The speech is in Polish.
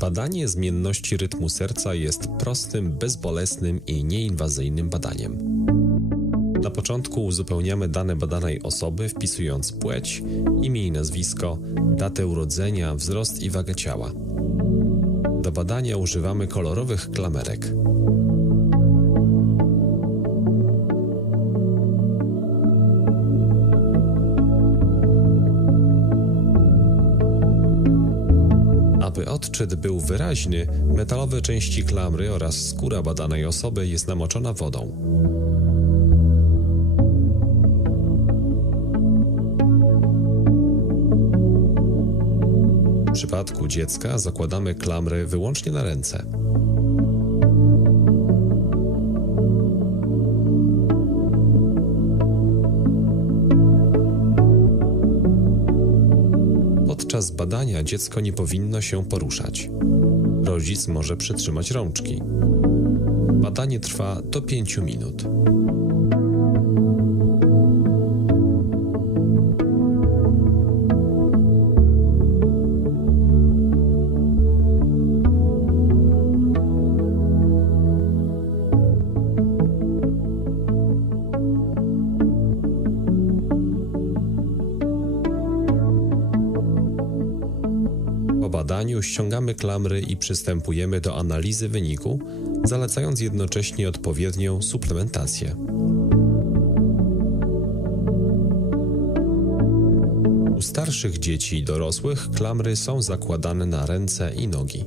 Badanie zmienności rytmu serca jest prostym, bezbolesnym i nieinwazyjnym badaniem. Na początku uzupełniamy dane badanej osoby, wpisując płeć, imię i nazwisko, datę urodzenia, wzrost i wagę ciała. Do badania używamy kolorowych klamerek. Aby odczyt był wyraźny, metalowe części klamry oraz skóra badanej osoby jest namoczona wodą. W przypadku dziecka zakładamy klamry wyłącznie na ręce. Podczas badania dziecko nie powinno się poruszać. Rodzic może przytrzymać rączki. Badanie trwa do 5 minut. Badaniu ściągamy klamry i przystępujemy do analizy wyniku, zalecając jednocześnie odpowiednią suplementację. U starszych dzieci i dorosłych klamry są zakładane na ręce i nogi.